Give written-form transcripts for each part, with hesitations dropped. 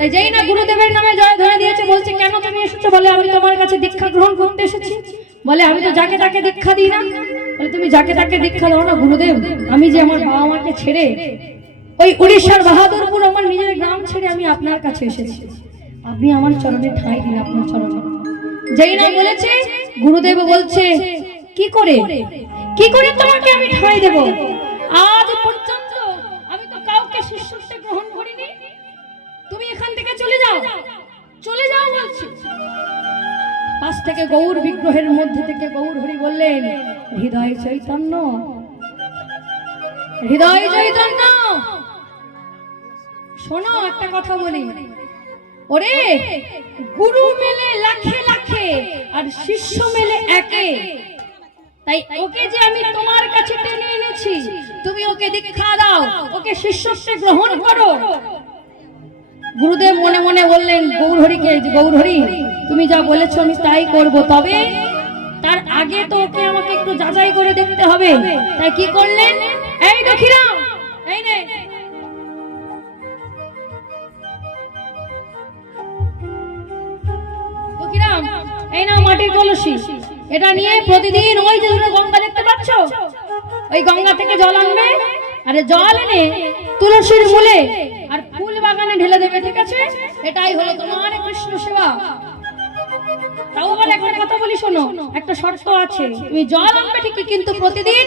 তাই যেই না গুরুদেবের নামে জয় ধরে দিয়েছে, বলছে কেন তুমি এসেছো? বলে আমি তোমার কাছে দীক্ষা গ্রহণ করতে এসেছি। বলে আমি তো যাকে তাকে দীক্ষা দিই না। বলে তুমি যাকে তাকে দীক্ষা দাও না গুরুদেব, আমি যে আমার বাবা মাকে ছেড়ে ওই উড়িষ্যার বাহাদুরপুর আমার নিজের গ্রাম ছেড়ে আমি আপনার কাছে এসেছি, আপনি আমার চরণে ঠাঁই দিন, আপনার চরণে। যেই না বলেছে, গুরুদেব বলছে কি করে তোমাকে আমি ঠাঁই দেব? আজ পর্যন্ত আমি তো কাউকে শিষ্যত্বে গ্রহণ করিনি, তুমি এখান থেকে চলে যাও বলছি। পাশ থেকে গৌর বিগ্রহের মধ্যে থেকে গৌর হরি বললেন, হৃদয় চৈতন্য, শোনো একটা কথা বলি, ওরে গুরু মেলে লাখে লাখে আর শিষ্য মেলে একে, তাই ওকে যে আমি তোমার কাছে টেনে এনেছি, তুমি ওকে দীক্ষা দাও, ওকে শিষ্যত্বে গ্রহণ করো। গুরুদেব মনে মনে বললেন গৌরহরিকে, গৌরহরি তুমি যা বলেছো আমি তাই করব, তবে তার আগে তো ওকে আমাকে একটু যাচাই করে দেখতে হবে। তাই কি করলেন, এই দক্ষিরাম, এই নে দক্ষিরাম, এই নাও মাটির কলসি, এটা নিয়ে প্রতিদিন ওই যে গঙ্গা দেখতে পাচ্ছ, ওই গঙ্গা থেকে জল আনবে, আরে জল এনে তুলসীর মূলে আর ফুল বাগানে ঢেলে দেবে, ঠিক আছে? এটাই হলো তোমার কৃষ্ণ সেবা। তাও বলে একটা কথা বলি শোনো, একটা শর্ত আছে, তুমি জল আনবে ঠিকই, কিন্তু প্রতিদিন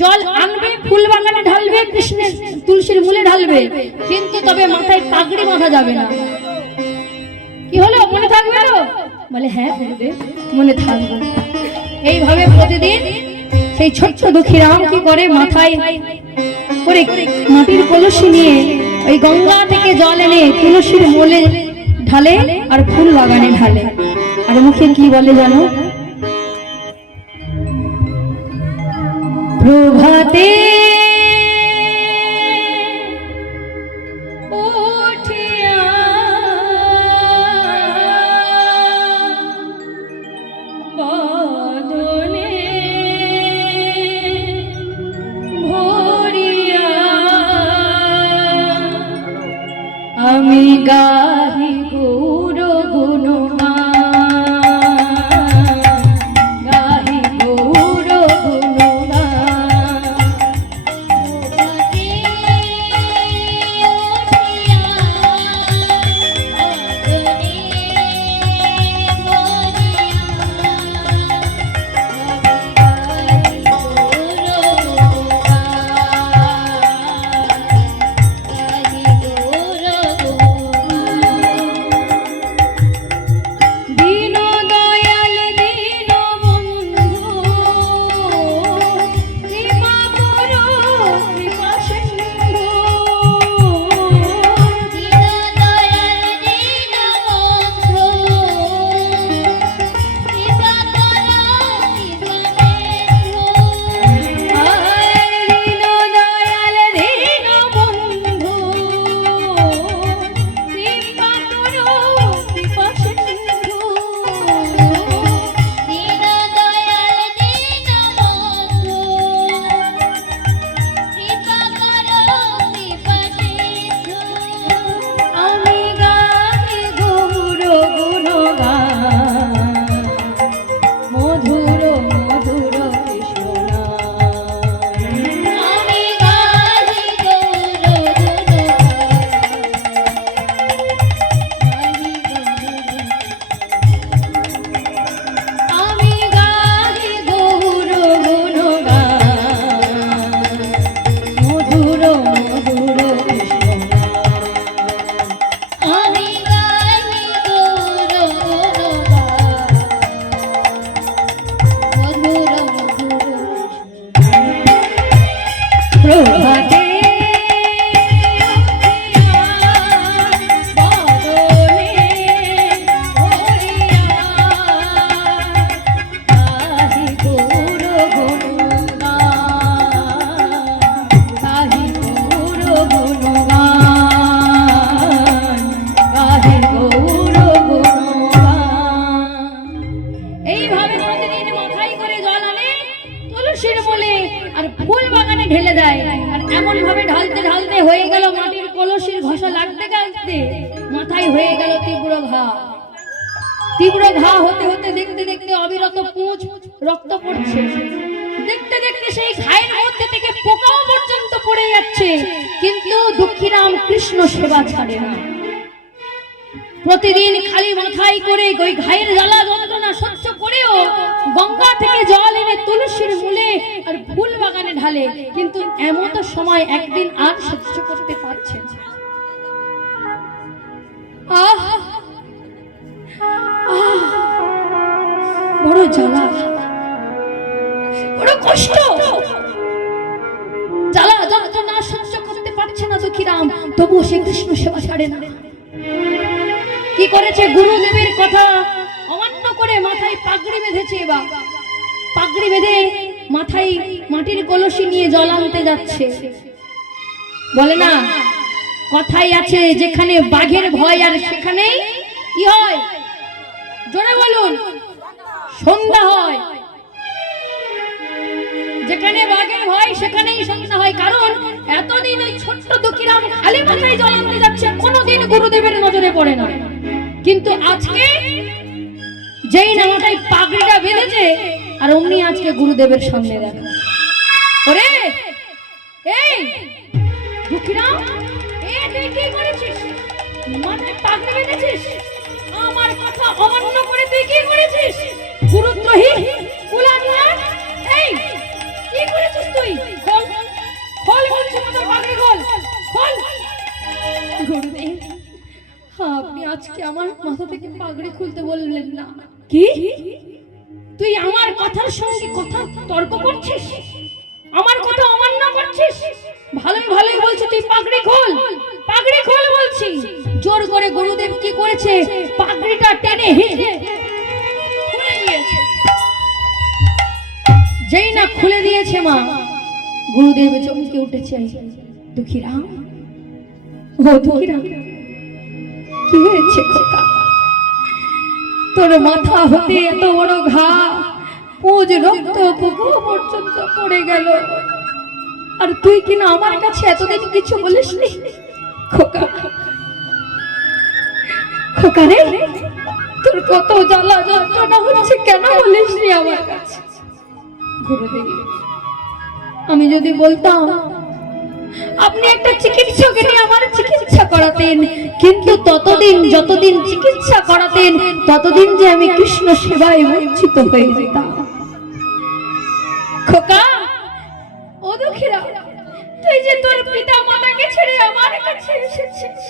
জল আনবে, ফুল বাগানে ঢালবে, কৃষ্ণের তুলসীর মূলে ঢালবে, কিন্তু তবে মাথায় পাগড়ি বাঁধা যাবে না। কি হলো, মনে থাকবে তো? বলে হ্যাঁ গুরুদেব মনে থাকবে। এইভাবে প্রতিদিন সেই ছোট্ট দুঃখীরাম কি করে, মাথায় করে মাটির কলসি নিয়ে ওই গঙ্গা থেকে জল এনে তুলসীর মূলে ঢালে আর ফুল বাগানে ঢালে, আর মুখে কি বলে জানো, প্রভাতে আমি গাহি গৌর গুণগান, গাহি গৌর গুণগান। ঢেলে দেয়, আর এমন ভাবে ঢালতে ঢালতে হয়ে গেল মাটির কলসির ঘষা লাগতে লাগতে মাথায় হয়ে গেল তীব্র ঘা। তীব্র ঘা হতে হতে দেখতে দেখতে অবিরত পুঁজ রক্ত পড়ছে। দেখতে দেখতে সেই ঘায়ের মধ্যে থেকে পোকাও পর্যন্ত পড়ে যাচ্ছে, কিন্তু দুঃখীরাম কৃষ্ণ সেবা ছাড়ে না। প্রতিদিন খালি মাথায় করে ওই ঘায়ের জ্বালা যন্ত্রণা সহ্য করেও গঙ্গা থেকে জল এনে তুলসীর মূলে আর ফুল বাগানে ঢালে, কিন্তু এমন সময় একদিন আর সহ্য করতে পারছে না। বড় জ্বালা, বড় কষ্ট, জ্বালা যন্ত্রণা সহ্য করতে পারছে না দুঃখীরাম, তবুও সে কৃষ্ণ সেবা ছাড়ে না। কি করেছে? গুরুদেবের কথা অমান্য করে মাথায় পাগড়ি বেঁধেছে। এবার পাগড়ি বেঁধে মাথায় মাটির কলসি নিয়ে জল আনতে যাচ্ছে। বলে না, কথাই আছে যেখানে বাঘের ভয় আর সেখানেই কি হয়? জোরে বলুন, সন্ধ্যা হয়। যেখানে বাঘের ভয় সেখানেই সন্ধ্যা হয়। কারণ এতদিন ওই ছোট্ট দুঃখীরাম খালি মাথায় জল আনতে যাচ্ছে, কোনোদিন গুরুদেবের নজরে পড়ে না। কিন্তু আজকে যেই না মাথায় পাগড়িটা বেঁধেছে, আর অমনি আজকে গুরুদেবের সামনে দেখা। ওরে এই দুঃখীরাম, তুই কি করেছিস? মাথায় পাগড়ি বেঁধেছিস, আমার কথা অমান্য করে তুই কি করেছিস? গুরুদ্রোহী কুলাঙ্গার, এই কি করেছিস তুই? খোল খোল বলছি, মাথার পাগড়ি খোল খোল। গুরুদেব, আপনি আজকে আমার মাথা থেকে পাগড়ি খুলতে বললেন না। কি তুই আমার কথার সঙ্গে কথা তর্ক করছিস? আমার কথা অমান্য করছিস? ভালোই ভালোই বলছি, তুই পাগড়ি খোল, পাগড়ি খোল বলছি। জোর করে গুরুদেব কি করেছে? পাগড়িটা টেনে হিঁচড়ে খুলে দিয়েছে। যেই না খুলে দিয়েছে মা, গুরুদেব চমকে উঠেছে। দুঃখীরাম, ও দুঃখীরাম, কি হয়েছে খোকা? তোর মাথা হতে এত বড় ঘা, পুঁজ রক্ত বুকু পর্যন্ত পড়ে গেল, আর তুই কিনা আমার কাছে এতদিন কিছু বলিসনি? খোকা, খোকা রে, তোর কত জ্বালা যন্ত্রণা হচ্ছে, কেন বলিসনি আমার কাছে? গুরুদেব, আমি যদি বলতাম আপনি একটা চিকিৎসক এনে আমার চিকিৎসা করাতেন, কিন্তু ততদিন যতদিন চিকিৎসা করাতেন ততদিন যে আমি কৃষ্ণ সেবায় বঞ্চিত হয়ে যেতাম। খোকা, ও দুঃখীরা, তুই যে তোর পিতা মাতাকে ছেড়ে আমার কাছে এসেছিস,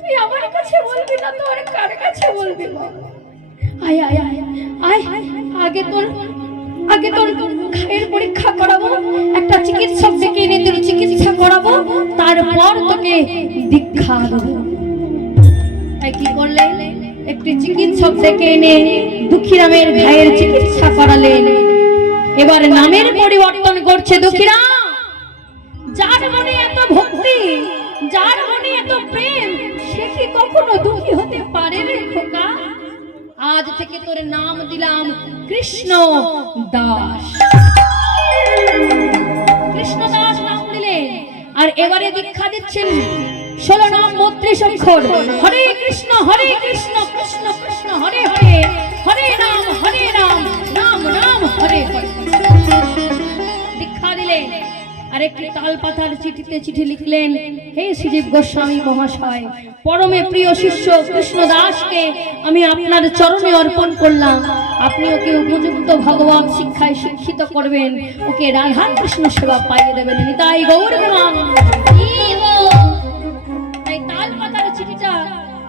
তুই আমার কাছে বলবি না তো আর কার কাছে বলবি? আয় আয় আয় আয়, আগে তোর ঘায়ের পরীক্ষা করাবো, একটা চিকিৎসক ডেকে এনে তোর চিকিৎসা করাবো, তারপর তোকে দীক্ষা দেবো। তাই কি করলে? একটি চিকিৎসক ডেকে এনে দুঃখীরামের ঘায়ের চিকিৎসা করালেন। এবার নামের পরিবর্তন করছে দুঃখীরাম। যার মনে এত ভক্তি, যার মনে এত প্রেম, সে কি কখনো দুঃখী হতে পারে রে খোকা? আজ থেকে তোর নাম দিলাম কৃষ্ণ দাস। কৃষ্ণ দাস নাম দিলেন, আর এবারে দীক্ষা দিচ্ছেন 16 নাম 32 অক্ষর। হরে কৃষ্ণ কৃষ্ণ কৃষ্ণ হরে হরে, হরে রাম রাম রাম হরে হরে। দীক্ষা দিলেন, আর একটি তাল পাতার চিঠিতে চিঠি লিখলেন, হে শ্রীজীব গোস্বামী মহাশয়, পরমে প্রিয় শিষ্য কৃষ্ণ দাসকে আমি আপনার চরণে অর্পণ করলাম। আপনি ওকে উপযুক্ত ভগবত শিক্ষায় শিক্ষিত করবেন, ওকে রাধা কৃষ্ণ সেবা পাইয়ে দেবেন। তাই গৌর তাই তাল পাতার চিঠিটা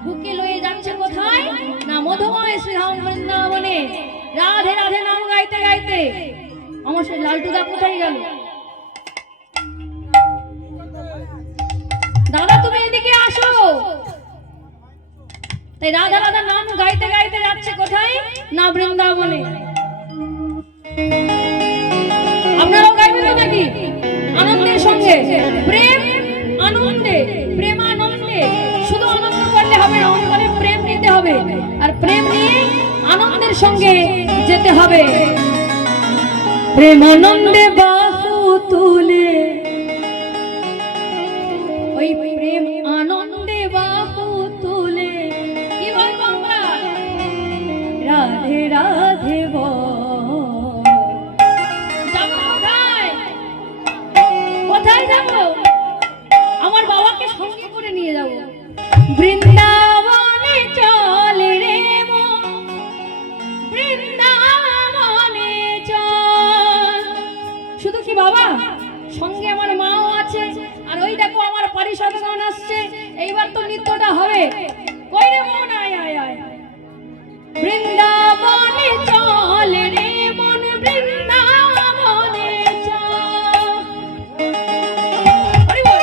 বুকে লয়ে যাচ্ছে কোথায় না? মধুময় শ্রীধাম বৃন্দাবনে রাধে রাধে নাম গাইতে গাইতে। আমার সেই লালটুদা কোথায় গেল? দাদা, তুমি এদিকে আসো। তাই রাধা রাধা নাম গাইতে গাইতে যাচ্ছে কোথায় না? বৃন্দাবনে। আপনারাও গাইবেন তো নাকি? আনন্দের সঙ্গে, প্রেম আনন্দে, প্রেমানন্দে। শুধু আনন্দ করলে হবে না, অন্তরে প্রেম নিতে হবে, আর প্রেম নিয়ে আনন্দের সঙ্গে যেতে হবে। প্রেমানন্দে বাহু তুলে, ওই প্রেম আনন্দে বাহু এইবার তো নৃত্যটা হবে। কই রে মন আয় আয় আয়, বৃন্দাবনে চল রে মন, বৃন্দাবনে চল। হরি বল।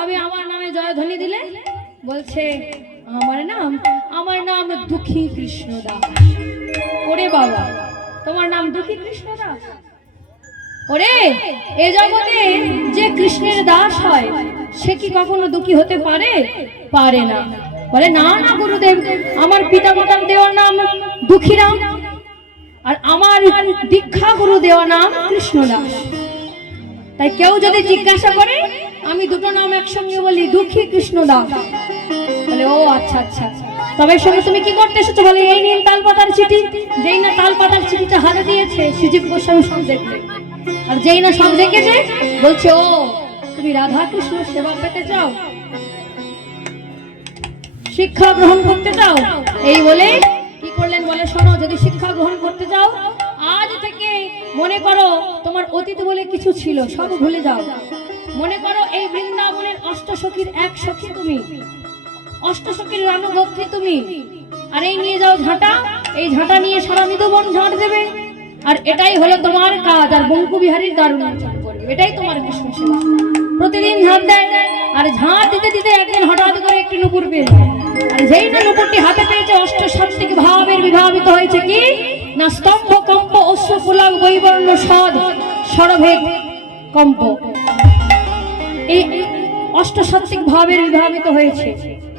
ভাবে আমার নামে জয়ধ্বনি দিলে? বলছে আমার নাম দুঃখী কৃষ্ণ দাস। ওরে বাবা, তোমার নাম দুঃখী কৃষ্ণ দাস? ওরে, এ জগতে যে কৃষ্ণের দাস হয় সে কি কখনো দুঃখী হতে পারে? পারে না। বলে না না গুরুদেব, আমার পিতা মাতার দেওয়া নাম দুঃখীরাম, আর আমার দীক্ষা গুরু দেওয়া নাম কৃষ্ণ দাস। তাই কেউ যদি জিজ্ঞাসা করে আমি দুটো নাম একসঙ্গে বলি, দুঃখী কৃষ্ণ দাস। বলে ও আচ্ছা আচ্ছা, তবে সঙ্গে তুমি কি করতে এসেছো? বলে এই নিন তালপাতার চিঠি। যেই না তালপাতার চিঠিটা হাতে দিয়েছে সুজীব গোস্বামী সব দেখবে, আর যেই না সব দেখেছে বলছে ও তুমি রাধা কৃষ্ণ সেবা পেতে চাও, শিক্ষা গ্রহণ করতে চাও? এই বলে কি করলেন? বলে শোনো, যদি শিক্ষা গ্রহণ করতে চাও আজ থেকে মনে করো তোমার অতীত বলে কিছু ছিল সব ভুলে যাও। মনে করো এই বৃন্দাবনের অষ্টসখীর এক সখী তুমি, অষ্টসখীর রানুগোত্রী তুমি, আর এই নিয়ে যাও ঝাঁটা, এই ঝাঁটা নিয়ে সারা মৃদুবন ঝাঁট দেবে, আর এটাই হলো তোমার কাজ। আর বঙ্কু বিহারীর দারুণ করবে, এটাই তোমার কৃষ্ণ সেবা। প্রতিদিন ঝাঁট দেয়, আর ঝাঁট দিতে দিতে একদিন হঠাৎ করে একটি নুপুর পেল, আর যেই না নুপুরটি হাতে পেয়েছে অষ্টসাত্ত্বিক ভাবের বিভাবিত হয়েছে কি না স্তম্ভ কম্প অশ্ব পুলাব বৈবর্ণ সদ সরভেদ কম্প, এই অষ্টসাত্ত্বিক ভাবের বিভাবিত হয়েছে।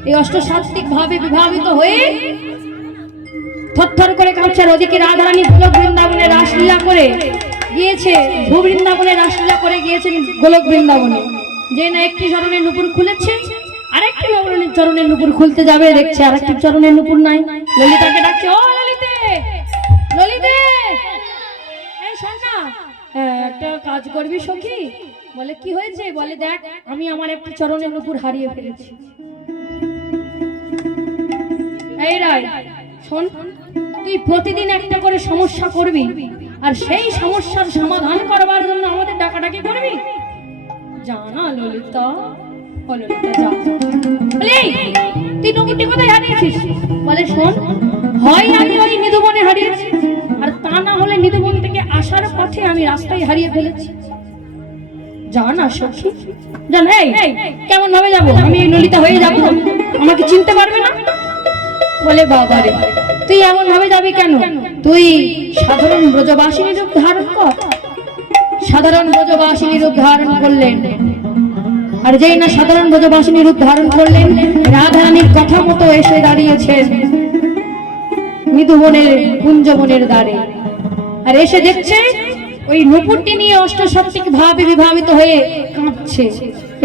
এই অষ্টসাত্ত্বিক ভাবে বিভাবিত হয়ে থরথর করে কাঁপছে। ওদিকে রাধারানী গোলক বৃন্দাবনে রাসলীলা করে গিয়েছে, ভূ বৃন্দাবনে রাসলীলা করে গিয়েছেন গোলক বৃন্দাবনে। যে না একটি চরণের নুপুর খুলেছে, আরেকটি চরণের নুপুর খুলতে যাবে, দেখছে আরেকটি চরণের নুপুর নাই। ললিতাকে ডাকছে, ও ললিতে, ললিতে, এই শোন না, একটা কাজ করবি সখী? বলে কি হয়েছে? বলে দেখ আমি আমার একটি চরণের নুপুর হারিয়ে ফেলেছি। এই রায় শোন, তুই প্রতিদিন একটা করে সমস্যা করবি, আর সেই সমস্যার সমাধান করবার জন্য আমাদের ডাকাডাকি করবি। জানা ললিতা, তুই নুপুরটি কোথায় হারিয়েছিস? বলে শোন, হয় আমি ওই নিধুবনে হারিয়েছি, আর তা না হলে নিধুবন থেকে আসার পথে আমি রাস্তায় হারিয়ে ফেলেছি। জানা সখী, জান এই কেমন ভাবে যাবো? আমি এই ললিতা হয়ে যাবো, আমাকে চিনতে পারবে না? বলে বাবা রে, তুই এমন ভাবে যাবি কেন? তুই সাধারণ ব্রজবাসিনী রূপ ধারণ কর। সাধারণ ব্রজবাসিনী রূপ ধারণ করলেন, আর যেই না সাধারণ ব্রজবাসিনী রূপ ধারণ করলেন, রাধারানীর কথা মতো এসে দাঁড়িয়েছেন মৃদুবনের কুঞ্জবনের দ্বারে, আর এসে দেখছে ওই নুপুরটি নিয়ে অষ্টসাত্ত্বিক ভাবে বিভাবিত হয়ে কাঁপছে।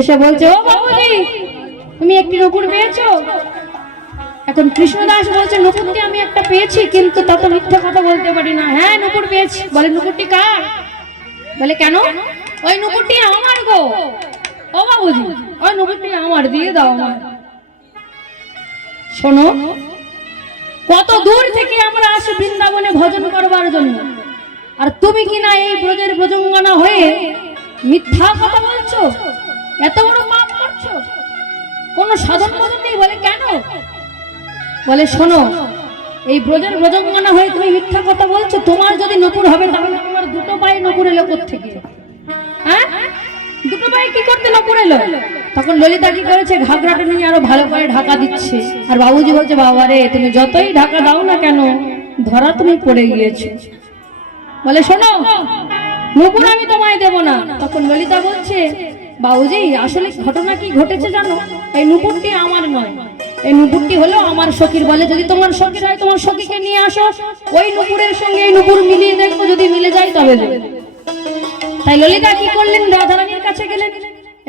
এসে বলছে, ও বাবুজি, তুমি একটি নুপুর পেয়েছো? এখন কৃষ্ণদাস বলছে, নুপুরটি আমি একটা পেয়েছি, কিন্তু তত মিথ্যা কথা বলতে পারি না। হ্যাঁ নুপুর পেয়েছি। বলে নুপুরটি কার? বলে কেন? ওই নুপুরটি আমার গো। ও বাবুজি, ওই নুপুরটি আমার, দিয়ে দাও আমার। শোনো, কত দূর থেকে আমরা আসি বৃন্দাবনে ভজন করবার জন্য, আর তুমি কিনা এই ব্রজের ব্রজঙ্গনা হয়ে মিথ্যা কথা বলছো, এত বড় পাপ করছো, কোন সাধন ভজন নেই। বলে কেন? বলে শোনো, এই ব্রজের ব্রজঙ্গনা হয়ে তুমি মিথ্যা কথা বলছো। তোমার যদি নুপুর হবে তাহলে তোমার দুটো পায়ে নুপুর এলো কোত্থেকে? হ্যাঁ, দুটো পায়ে কি করতে নুপুর এলো? তখন ললিতা কি করেছে? ঘাগরাটা নিয়ে আরো ভালো করে ঢাকা দিচ্ছে, আর বাবুজি বলছে, বাবা রে, তুমি যতই ঢাকা দাও না কেন ধরা তুমি পড়ে গিয়েছো। বলে শোনো, নুপুর আমি তোমায় দেব না। তখন ললিতা বলছে, বাবুজি আসলে ঘটনা কি ঘটেছে জানো? এই নুপুরটি আমার নয়, এই নুপুরটি হলো আমার সখীর। বলে যদি তোমার সখীর হয় তোমার সখীকে নিয়ে আসো, ওই নুপুরের সঙ্গে এই নুপুর মিলিয়ে দেখবো, যদি মিলে যায় তবে দেবে। তাই ললিতা কি করলেন? রাধারানীর কাছে গেলেন।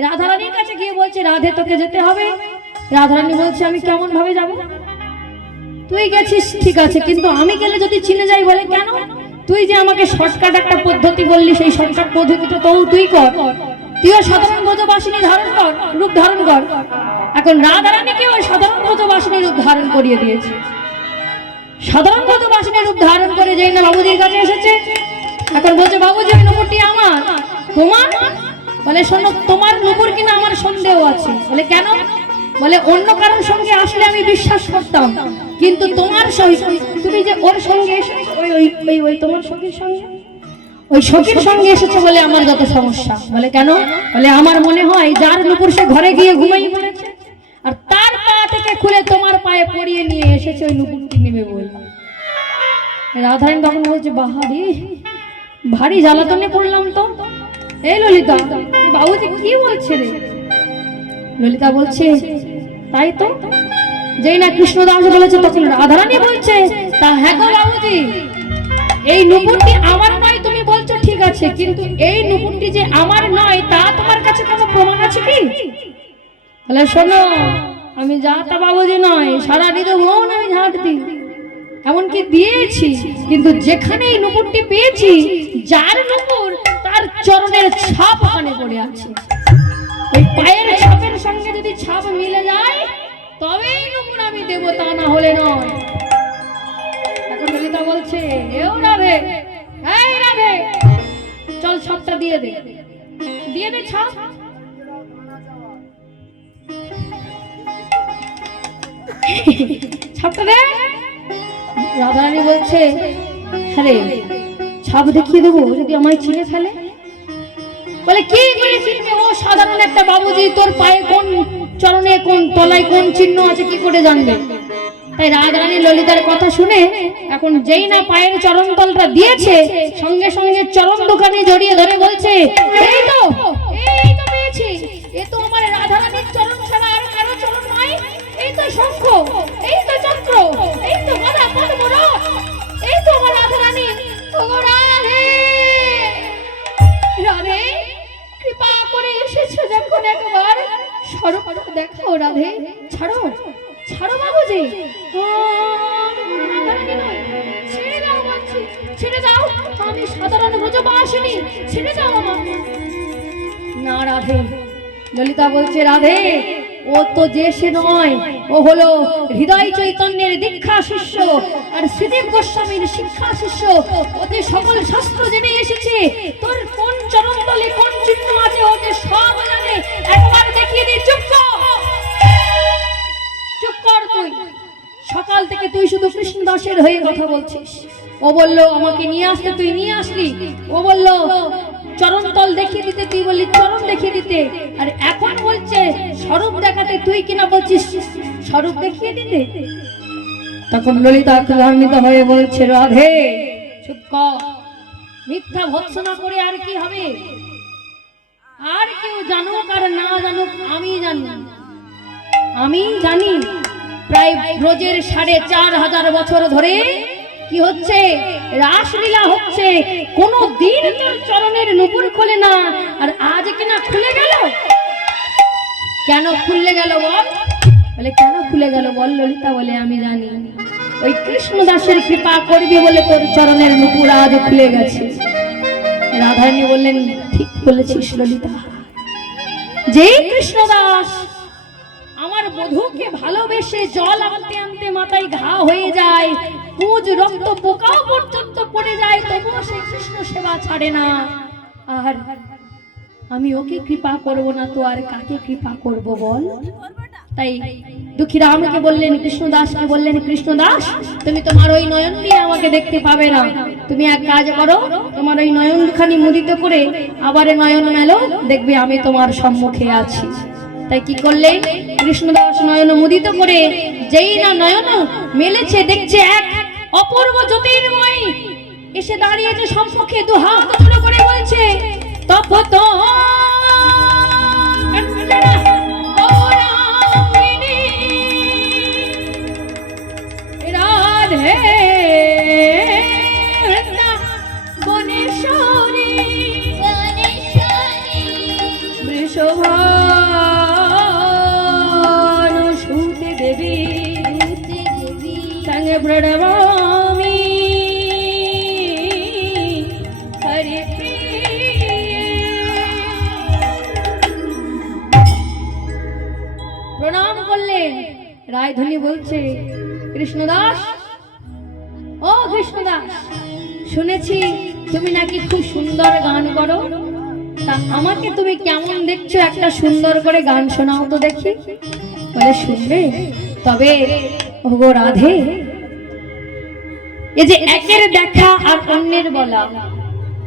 রাধারানীর কাছে গিয়ে বলছে, রাধে তোকে যেতে হবে। রাধারানী বলছে, আমি কেমন ভাবে যাব? তুই গেছিস ঠিক আছে, কিন্তু আমি গেলে যদি চিনে যাই। বলে কেন? তুই যে আমাকে শর্টকাট একটা পদ্ধতি বললি, সেই শর্টকাট পদ্ধতিটা তো তুই কর, তুইও সাধারণ ব্রজবাসিনী ধারণ কর, রূপ ধারণ কর। এখন রাধারানীকে ওই সাধারণ ব্রজবাসিনী রূপ ধারণ করিয়ে দিয়েছে। সাধারণ ব্রজবাসিনী রূপ ধারণ করে যেই না বাবুজির কাছে এসেছে, এখন বলছে, বাবুজি ওই নুপুরটি আমার। তোমার? বলে শোনো, তোমার নুপুর কিনা আমার সন্দেহ আছে। বলে কেন? বলে অন্য কারোর সঙ্গে আসলে আমি বিশ্বাস করতাম, কিন্তু তোমার সহিত, তুমি যে ওর সঙ্গে এসেছো, ওই তোমার সঙ্গীর সঙ্গে, ওই সখীর সঙ্গে এসেছে বলে আমার যত সমস্যা। বলে কেন? বলে আমার মনে হয় যার নুপুর সে ঘরে গিয়ে ঘুমিয়ে পড়েছে, আর তার পা থেকে খুলে তোমার পায়ে পরিয়ে নিয়ে এসেছে ওই নুপুরটি নেবে বলে। রাধারানী তখন বলছে বাহারি ভারী জ্বালাতনে পড়লাম তো। এই ললিতা, বাবুজি কি বলছে রে? ললিতা বলছে তাই তো, যেই না কৃষ্ণদাস বলেছে তখন রাধারানী বলছে তা হ্যাঁ গো বাবুজি, এই নুপুরটি আমার নয় তুমি বলছো ঠিক আছে, কিন্তু এই নুপুরটি যে আমার নয় তা তোমার কাছে কোনো প্রমাণ আছে কি? বলে শোনো, আমি যাতা বাবুজি নয়, সারা হৃদ মন আমি ঝাঁট দিই, এমনকি দিয়েছি, কিন্তু যেখানে এই নুপুরটি পেয়েছি, যার নুপুর তার চরণের ছাপ ওখানে পড়ে আছে। ওই পায়ের ছাপের সঙ্গে যদি ছাপ মিলে যায় তবেই নুপুর আমি দেব, তা না হলে নয়। এখন ললিতা বলছে এও রাধে, এই রাধে চল ছাপটা দিয়ে দে, দিয়ে দে ছাপ। ছাপটা দে। রাধারানী বলছে আরে ছাপ দেখিয়ে দেবো যদি আমায় চিনে ফেলে। বলে কি করে চিনবে? ও সাধারণ একটা বাবুজি, তোর পায়ে কোন চরণে কোন তলায় কোন চিহ্ন আছে কি করে জানবে? তাই রাধারানী ললিতার কথা শুনে এখন যেই না পায়ের চরণ তলটা দিয়েছে, সঙ্গে সঙ্গে চরণ দোকানে জড়িয়ে ধরে বলছে এই তো পেয়েছি, এ তো আমার রাধারানীর চরণ ছাড়া আর কারো চরণ নয়। এই তো শঙ্খ, এই তো চক্র, এই তো গদা পদ্ম, এই তো আমার রাধারানী। ও রাধে, রাধে কৃপা করে এসেছো যখন একবার স্বরূপটা দেখো। রাধে ছাড়ো, ছাড়ো বাবুজি, ছেড়ে দাও বলছি, ছেড়ে দাও, আমি সাধারণ ব্রজবাসিনী, ছেড়ে দাও আমার। না রাধে, ললিতা বলছে রাধে ও তো যে সে নয়, ও হলো হৃদয় চৈতন্যের দীক্ষা শিষ্য আর শ্রীদেব গোস্বামীর শিক্ষা শিষ্য। ওতে সকল শাস্ত্র জেনে এসেছে, তোর কোন চরণ তলে কোন চিহ্ন আছে ওতে সব জানে। একবার দেখিয়ে দে। চুপ কর, চুপ কর, তুই সকাল থেকে তুই শুধু কৃষ্ণদাসের হয়ে কথা বলছিস। ও বললো আমাকে নিয়ে আসতে, তুই নিয়ে আসলি। ও বললো চরণ তল দেখিয়ে দিতে, তুই বললি চরণ দেখিয়ে দিতে। আর এখন বলছে স্বরূপ দেখাতে, তুই কিনা বলছিস স্বরূপ দেখিয়ে দিতে। তখন ললিতা ক্লান্বিত হয়ে বলছে রাধে চুপ কর, মিথ্যা ভৎসনা করে আর কি হবে? আর কেউ জানুক আর না জানুক আমি জানি, আমি জানি প্রায় ব্রজের ৪,৫০০ বছর ধরে কি হচ্ছে? রাসলীলা হচ্ছে। কোনো দিন তোর চরণের নুপুর খোলে না, আর আজ কিনা খুলে গেল। কেন খুলে গেল বল? বলে কেন খুলে গেল বল? ললিতা বলে আমি জানি, ওই কৃষ্ণদাসের কৃপা করবি বলে তোর চরণের নুপুর আজ খুলে গেছে। রাধারানী বললেন ঠিক বলেছিস ললিতা, যেই কৃষ্ণদাস আমার বধূকে ভালোবেসে জল আনতে আনতে মাথায় ঘা হয়ে যায়, পুজ রক্ত পোকাও পর্যন্ত পড়ে যায়, তবুও সে কৃষ্ণ সেবা ছাড়ে না। আর আমি ওকে কৃপা করব না তো আর কাকে কৃপা করব বল? তাই দুঃখী রামকে বললেন, কৃষ্ণদাসকে বললেন কৃষ্ণদাস তুমি তোমার ওই নয়ন দিয়ে আমাকে দেখতে পাবে না, তুমি এক কাজ করো, তোমার ওই নয়নখানি মুদিত করে আবার নয়ন মেলো, দেখবে আমি তোমার সম্মুখে আছি। তাই কি করলে? কৃষ্ণদাস নয়ন মুদিত করে যেই না নয়ন মেলেছে, দেখছে এক অপূর্ব জ্যোতির্ময় এসে দাঁড়িয়েছে সম্মুখে, দু হাত জোড় করে বলছে তপত রাধে বনেশ্বরী বৃষভানুসুতে দেবী সঙ্গে প্রণমামি হরি প্রণাম করলেন। রায়ধনী বলছে কৃষ্ণদাস, ও কৃষ্ণদাস, শুনেছি তুমি নাকি খুব সুন্দর গান করো, তা আমাকে তুমি কেমন দেখছো একটা সুন্দর করে গান শোনাও তো দেখি। বলে শুনবে? তবে ওগো রাধে, এই যে একের দেখা আর অন্যের বলা,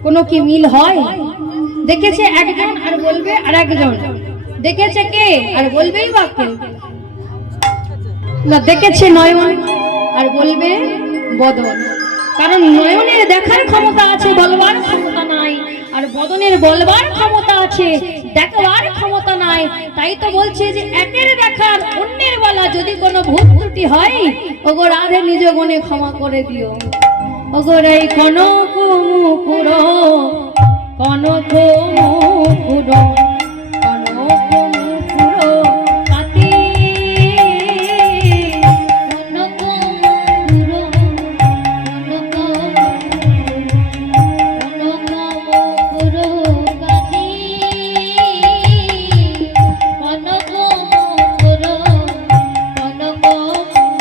কোনো কি মিল হয়? দেখেছে একজন আর বলবে আর একজন, দেখেছে কে আর বলবেই বা কে? না, দেখেছে নয়ন আর বলবে বদন। কারণ নয়নের দেখার ক্ষমতা আছে, বলবার ক্ষমতা নাই, আর বদনের বলবার ক্ষমতা আছে, দেখবার ক্ষমতা নাই। তাই তো বলছে যে একের দেখার অন্যের বলা, যদি কোনো ভুল ত্রুটি হয় ওগো রাধে নিজ গুণে ক্ষমা করে দিও। ওগো এই কনক মুকুর, কনক মুকুর, কনক মুকুর পাতি, কনক মুকুর, কনক মুকুর পাতি, কনক মুকুর, কনক মুকুর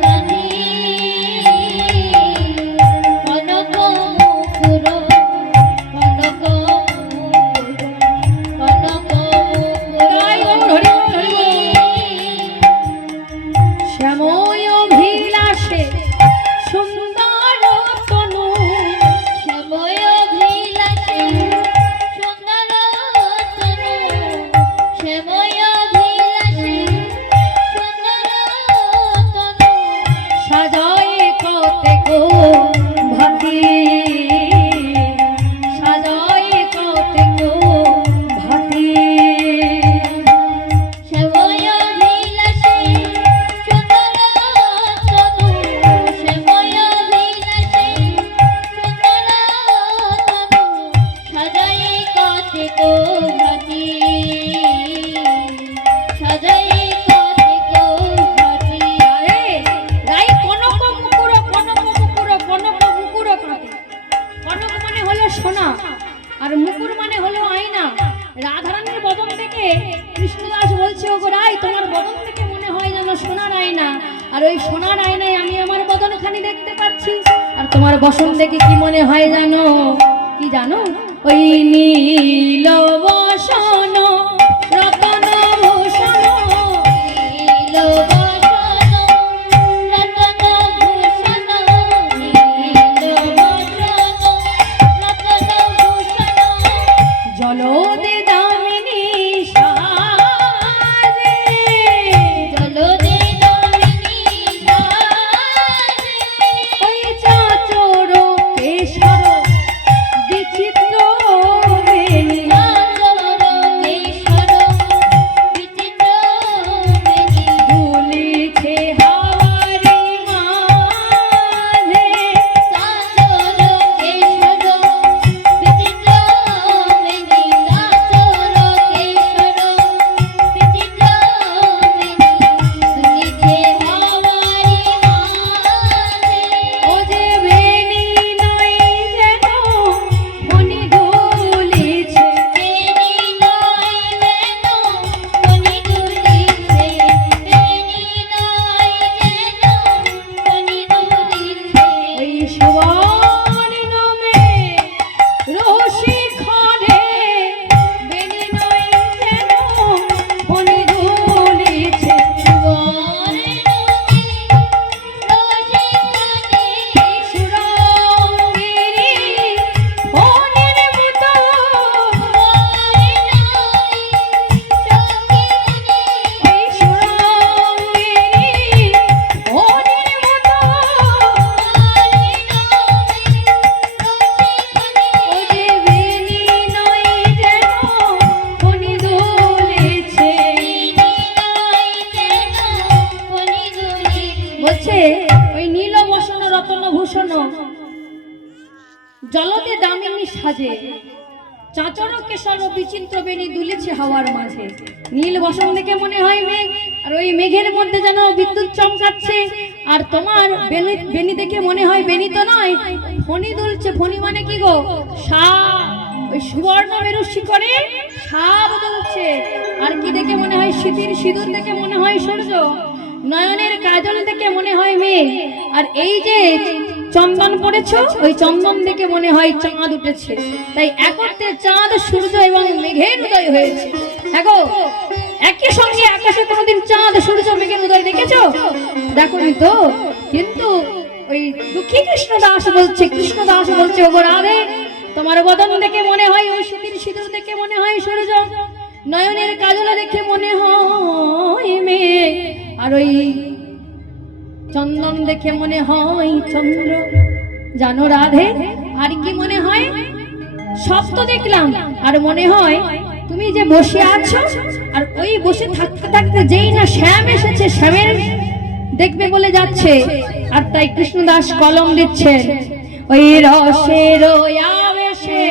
পাতি, কনক মুকুর, কনক শ্যাময় অভিলাষে সুন্দর তনু, শ্যাময় অভিলাষে সুন্দর তনু, শ্যাময় অভিলাষে সুন্দর তনু, সাজায় কতেক ভাতি, সাজায় কতেক ভাতি, শ্যাময় অভিলাষে সুন্দর তনু, শ্যাময় অভিলাষে সুন্দর তনু, সাজায় কতেক ভাতি, সাজায় কতেক ভাতি। আরে রাই কনক মুকুর, কনক মুকুর, কনক মুকুর কাঁদে। কনক মানে হলো সোনা আর মুকুর মানে হলো আয়না। রাধারানীর বদন থেকে কৃষ্ণদাস বলছে, ওগো রাই তোমার বদন থেকে মনে হয় যেন সোনার আয়না, আর ওই সোনার আয়নায় আমি আমার বদনখানি দেখতে পাচ্ছি। আর তোমার বসন দেখে কি মনে হয় জানো? কি জানো? ওই নীল বসন রতন ভূষণ, নীল বসন রতন ভূষণ, নীল বসন রতন ভূষণ, জলদে দামিনী সাজে, জলদে দামিনী সাজে, ওই চাচর কেশর বিচিত্র বেণী, চাচর কেশর বিচিত্র বেণী, দুলিছে হাওয়ারি মাঝে, চাচর কেশর বিচিত্র বেণী, চাচর কেশর বিচিত্র বেণী, দুলিছে হাওয়ারি মাঝে, ও যে বেণী নয় যেন মনি দুলিছে, বেণী নয় যেন মনি দুলিছে, বেণী নয় যেন মনি দুলিছে, ওই সুবর্ণ মেঘ রশিখরে, বেণী নয় যেন মনি দুলিছে, সুবর্ণ রশিখরে, সুরঙ্গিনী ফণির মতো, ওই সুরঙ্গিনী ফণির মতো, ও যে বেণী নয় যেন মনি দুলিছে, বলছে ওই নীল বসন রতন ভূষণ জলদে দামিনী সাজে, চাচর কেশর বিচিত্র বেণী দুলিছে হাওয়ার মাঝে। নীল বসন দেখে মনে হয় মেঘ, আর ওই মেঘের মধ্যে যেন বিদ্যুৎ চমকাচ্ছে। আর তোমার বেণী দেখে মনে হয় বেণী তো নয়, ফণি দুলছে। ফণি মানে কি গো? সাপ। ওই সুবর্ণ মেরুষি করে সাপ দুলছে। আর কি দেখে মনে হয়? শীতির সিঁদুর দেখে মনে হয় সূর্য। নয়নের কাজল দেখে মনে হয় মেঘ। আর এই যে চন্দন পড়েছো, ওই চন্দন দেখে মনে হয় চাঁদ উঠেছে। তাই একত্রে চাঁদ, সূর্য এবং মেঘের উদয় হয়েছে। দেখো, একই সঙ্গে আকাশে কোনোদিন চাঁদ, সূর্য, মেঘের উদয় দেখেছো? দেখোনি তো। কিন্তু ওই দুঃখী কৃষ্ণদাস বলছে, কৃষ্ণদাস বলছে, ওগো রাধে, তোমার বদন দেখে মনে হয় ওই সুতির সিঁদুর দেখে মনে হয় সূর্য, নয়নের কাজল দেখে মনে হয় মেয়ে, আর ওই চন্দন দেখে মনে হয় চন্দ্র। জানো রাধে, আর কি মনে হয়? সব তো দেখলাম, আর মনে হয় তুমি যে বসে আছো, আর ওই বসে থাকতে থাকতে যেই না শ্যাম এসেছে, শ্যামের দেখবে বলে যাচ্ছে, আর তাই কৃষ্ণদাস কলম দিচ্ছে, ওই রসের আবেশে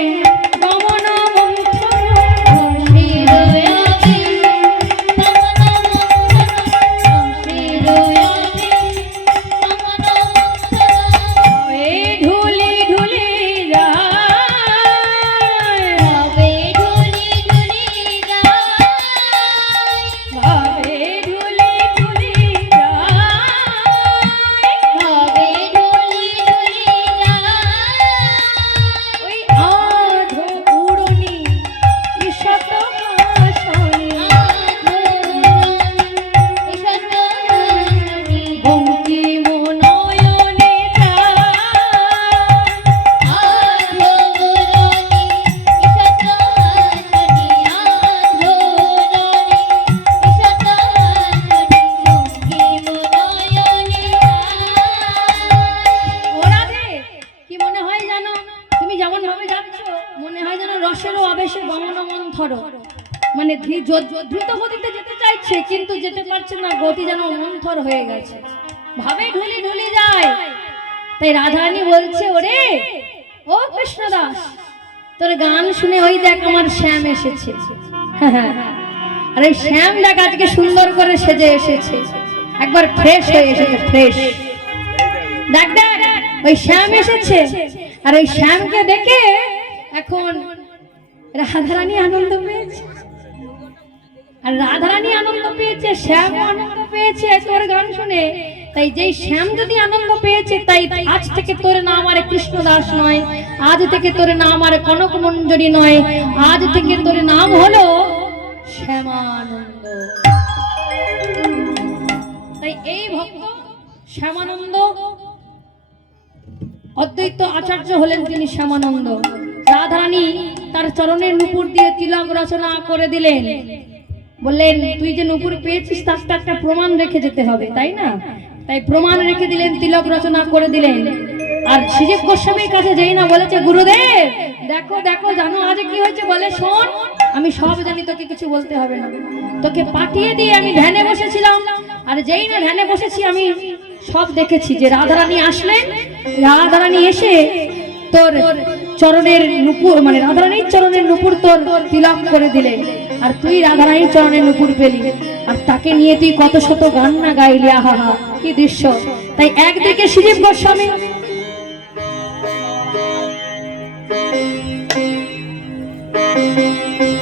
গমন মন্থন, রসের আবেশে ঢুলি ঢুলি ভাবে ঢুলি ঢুলি ওই আধ উড়নি ঈশত হাসনি, বঙ্কিম নয়নে কি মনে হয় জানো? তুমি যেমন ভাবে যাচ্ছ মনে হয় যেন রসেরও আবেশে গমন মন্থর, মানে দ্রুত গতিতে যেতে চাইছে কিন্তু যেতে পারছে না, গতি যেন মন্থর হয়ে গেছে, ভাবে ঢুলি ঢুলি যায়। তাই রাধারানী বলছে, ওরে ও কৃষ্ণদাস, তোর গান শুনে ওই দেখ আমার শ্যাম এসেছে। আর এই শ্যাম দেখ আজকে সুন্দর করে সেজে এসেছে, একবার ফ্রেশ হয়ে এসেছে, ফ্রেশ। দেখ দেখ ওই শ্যাম এসেছে, আর ওই শ্যামকে দেখে এখন রাধারানী আনন্দ পেয়েছে, আর রাধারানী আনন্দ পেয়েছে, শ্যাম আনন্দ পেয়েছে তোর গান শুনে। তাই যেই শ্যাম যদি আনন্দ পেয়েছে, তাই আজ থেকে তোর নাম আর কৃষ্ণদাস নয়, আজ থেকে তোর নাম আর কনক মঞ্জরি নয়, আজ থেকে তোর নাম হলো শ্যামানন্দ। তাই এই ভক্ত শ্যামানন্দ অদ্বৈত আচার্য হলেন তিনি শ্যামানন্দ। রাধারানী তার চরণের নুপুর দিয়ে তিলক রচনা করে দিলেন, বললেন তুই যে নুপুর পেয়েছিস তার তো একটা প্রমাণ রেখে যেতে হবে, তাই না? তাই প্রমাণ রেখে দিলেন, তিলক রচনা করে দিলেন। আর শ্রীজীব গোস্বামীর কাছে যেই না বলেছে, গুরুদেব দেখো দেখো জানো আজ কি হয়েছে, বলে শোন আমি সব জানি, তোকে কিছু বলতে হবে না, তোকে পাঠিয়ে দিয়ে আমি ধ্যানে বসেছিলাম, আর যেই না ধ্যানে বসেছি আমি সব দেখেছি যে রাধারানী আসলেন, রাধারানী এসে তোর চরণের নুপুর, মানে রাধারানীর চরণের নুপুর তোর তিলক করে দিলেন, আর তুই রাধারানীর চরণের নুপুর পেলি, আর তাকে নিয়ে তুই কত শত গান না গাইলি, আহা হা কি দৃশ্য। তাই একদিকে শ্রীজীব গোস্বামী,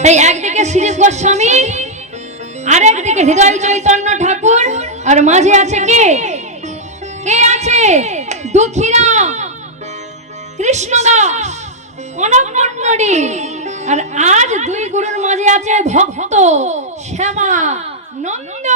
তাই একদিকে শ্রীজীব গোস্বামী, আর একদিকে হৃদয় চৈতন্য ঠাকুর, আর মাঝে আছে কে? কে আছে? দুঃখীরাম কৃষ্ণদাস কনক মণ্ডলী। আর আজ দুই গুরুর মাঝে আছে ভক্ত শ্যামা নন্দ।